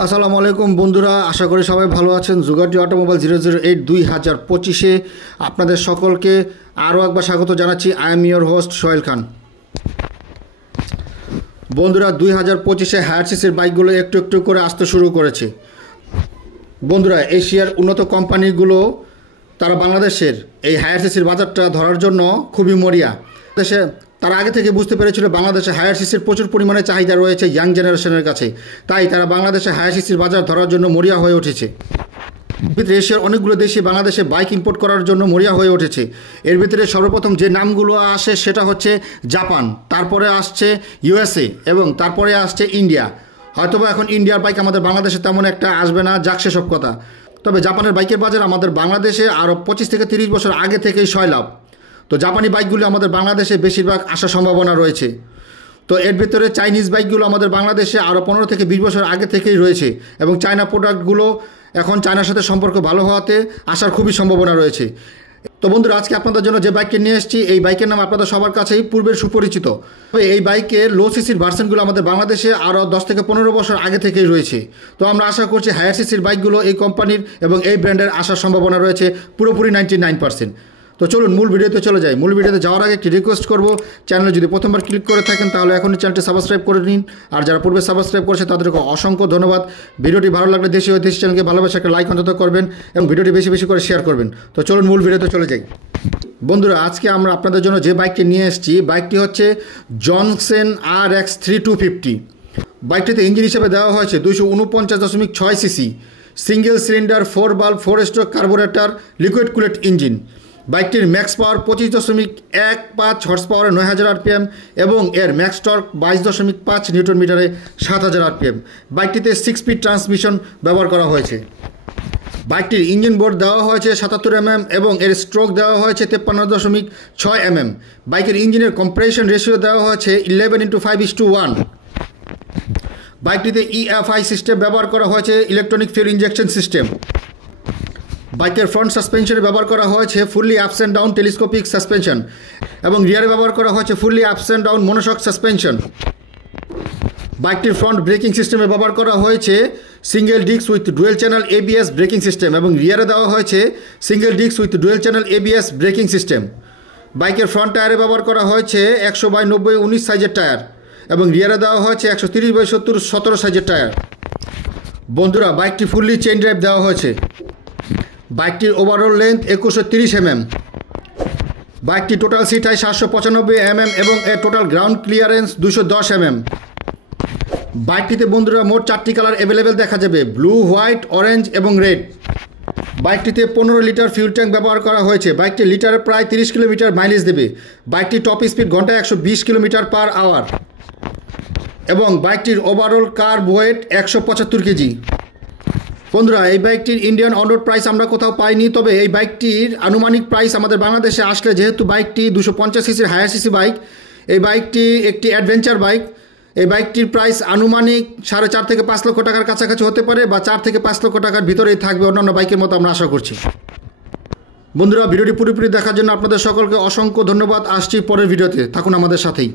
আসসালামু আলাইকুম বন্ধুরা, আশা করি সবাই ভালো আছেন। জুগাটি অটোমোবাইল 008 2025-এ আপনাদের সকলকে আরও একবার স্বাগত জানাচ্ছি। I am your host Sohel Khan. বন্ধুরা, 2025-এ হায়ার সিসির বাইকগুলো একটু একটু করে আসতে শুরু করেছে। বন্ধুরা, এশিয়ার উন্নত কোম্পানিগুলো তারা বাংলাদেশের এই হায়ার সিসির বাজারটা ধরার জন্য খুবই মরিয়া। দেশে তারা আগে থেকে বুঝতে পেরেছিল বাংলাদেশে হায়ার সিসির প্রচুর পরিমাণে চাহিদা রয়েছে ইয়াং জেনারেশনের কাছে, তাই তারা বাংলাদেশে হায়ার সিসির বাজার ধরার জন্য মরিয়া হয়ে উঠেছে। এশিয়ার অনেকগুলো দেশে বাংলাদেশে বাইক ইম্পোর্ট করার জন্য মরিয়া হয়ে উঠেছে। এর ভিতরে সর্বপ্রথম যে নামগুলো আসে সেটা হচ্ছে জাপান, তারপরে আসছে ইউএসএ এবং তারপরে আসছে ইন্ডিয়া। হয়তোবা এখন ইন্ডিয়ার বাইক আমাদের বাংলাদেশে তেমন একটা আসবে না, যাক সেসব কথা। তবে জাপানের বাইকের বাজার আমাদের বাংলাদেশে আরও 25 থেকে 30 বছর আগে থেকেই সয়লাভ। তো জাপানি বাইকগুলো আমাদের বাংলাদেশে বেশিরভাগ আসার সম্ভাবনা রয়েছে। তো এর ভিতরে চাইনিজ বাইকগুলো আমাদের বাংলাদেশে আরও 15 থেকে 20 বছর আগে থেকেই রয়েছে এবং চায়না প্রোডাক্টগুলো এখন চায়নার সাথে সম্পর্ক ভালো হওয়াতে আসার খুবই সম্ভাবনা রয়েছে। তো বন্ধুরা, আজকে আপনাদের জন্য যে বাইকটি নিয়ে এসেছি এই বাইকের নাম আপনাদের সবার কাছেই পূর্বের সুপরিচিত। তবে এই বাইকের লো সিসির ভার্সনগুলো আমাদের বাংলাদেশে আরও 10 থেকে 15 বছর আগে থেকেই রয়েছে। তো আমরা আশা করছি হায়ার সিসির বাইকগুলো এই কোম্পানির এবং এই ব্র্যান্ডের আসার সম্ভাবনা রয়েছে পুরোপুরি 99%। তো চলুন মূল ভিডিওতে চলে যাই। মূল ভিডিওতে যাওয়ার আগে একটি রিকোয়েস্ট করব, চ্যানেলে যদি প্রথমবার ক্লিক করে থাকেন তাহলে এখনই চ্যানেলটি সাবস্ক্রাইব করে নিন। আর যারা পূর্বে সাবস্ক্রাইব করেছে তাদেরকে অসংখ্য ধন্যবাদ। ভিডিওটি ভালো লাগলে দেশি ঐতিহ্য চ্যানেলকে ভালোবাসা একটা লাইক অন্তত করবেন এবং ভিডিওটি বেশি বেশি করে শেয়ার করবেন। তো চলুন মূল ভিডিওতে চলে যাই। বন্ধুরা, আজকে আমরা আপনাদের জন্য যে বাইকটি নিয়ে এসেছি বাইকটি হচ্ছে জনসেন RX 3250। বাইকটিতে ইঞ্জিন হিসেবে দেওয়া হয়েছে 249.6 সিসি সিঙ্গেল সিলিন্ডার 4 বাল্ব 4 stroke carburettor liquid cooled engine. বাইকটির ম্যাক্স পাওয়ার 25.15 হর্স পাওয়ারে 9000 RPM এবং এর ম্যাক্স টর্ক 22.5 নিউটন মিটারে 7000 RPM। বাইকটিতে 6 স্পিড ট্রান্সমিশন ব্যবহার করা হয়েছে। বাইকটির ইঞ্জিন বোর্ড দেওয়া হয়েছে 77 mm এবং এর স্ট্রোক দেওয়া হয়েছে 53.6 mm। বাইকের ইঞ্জিনের কম্প্রেশন রেশিও দেওয়া হয়েছে 11:5:1। বাইকটিতে EFI সিস্টেম ব্যবহার করা হয়েছে, ইলেকট্রনিক ফিউল ইঞ্জেকশন সিস্টেম। বাইকের ফ্রন্ট সাসপেনশনে ব্যবহার করা হয়েছে fully ups and down telescopic suspension এবং রিয়ারে ব্যবহার করা হয়েছে fully ups and down monoshock suspension. বাইকটির ফ্রন্ট ব্রেকিং সিস্টেমে ব্যবহার করা হয়েছে single disc with dual channel ABS braking system এবং রিয়ারে দেওয়া হয়েছে single disc with dual channel ABS braking system. বাইকের ফ্রন্ট টায়ারে ব্যবহার করা হয়েছে 100/90/19 সাইজের টায়ার এবং রিয়ারে দেওয়া হয়েছে 130/70 17 সাইজের টায়ার। বন্ধুরা, বাইকটি ফুললি চেইন ড্রাইভ দেওয়া হয়েছে। বাইকটির ওভারঅল লেন্থ 2130 mm। বাইকটি টোটাল সিট হাইট 795 mm এবং এর টোটাল গ্রাউন্ড ক্লিয়ারেন্স 210 mm। বাইকটিতে বন্ধুরা মোট 4টি কালার অ্যাভেলেবেল দেখা যাবে, ব্লু, হোয়াইট, অরেঞ্জ এবং রেড। বাইকটিতে 15 লিটার ফিউল ট্যাঙ্ক ব্যবহার করা হয়েছে। বাইকটি লিটারে প্রায় 30 কিলোমিটার মাইলেজ দেবে। বাইকটি টপ স্পিড ঘন্টায় 120 কিলোমিটার/আওয়ার এবং বাইকটির ওভারঅল কার্ব ওয়েট 175 কেজি। বন্ধুরা, এই বাইকটির ইন্ডিয়ান অন রোড প্রাইস আমরা কোথাও পাইনি, তবে এই বাইকটির আনুমানিক প্রাইস আমাদের বাংলাদেশে আসলে, যেহেতু বাইকটি 250 সিসির হায়ার সিসি বাইক, এই বাইকটি একটি অ্যাডভেঞ্চার বাইক, এই বাইকটির প্রাইস আনুমানিক 4.5 থেকে 5 লক্ষ টাকার কাছাকাছি হতে পারে বা 4 থেকে 5 লক্ষ টাকার ভিতরেই থাকবে অন্যান্য বাইকের মতো আমরা আশা করছি। বন্ধুরা, ভিডিওটি পুরোপুরি দেখার জন্য আপনাদের সকলকে অসংখ্য ধন্যবাদ। আসছি পরের ভিডিওতে, থাকুন আমাদের সাথেই।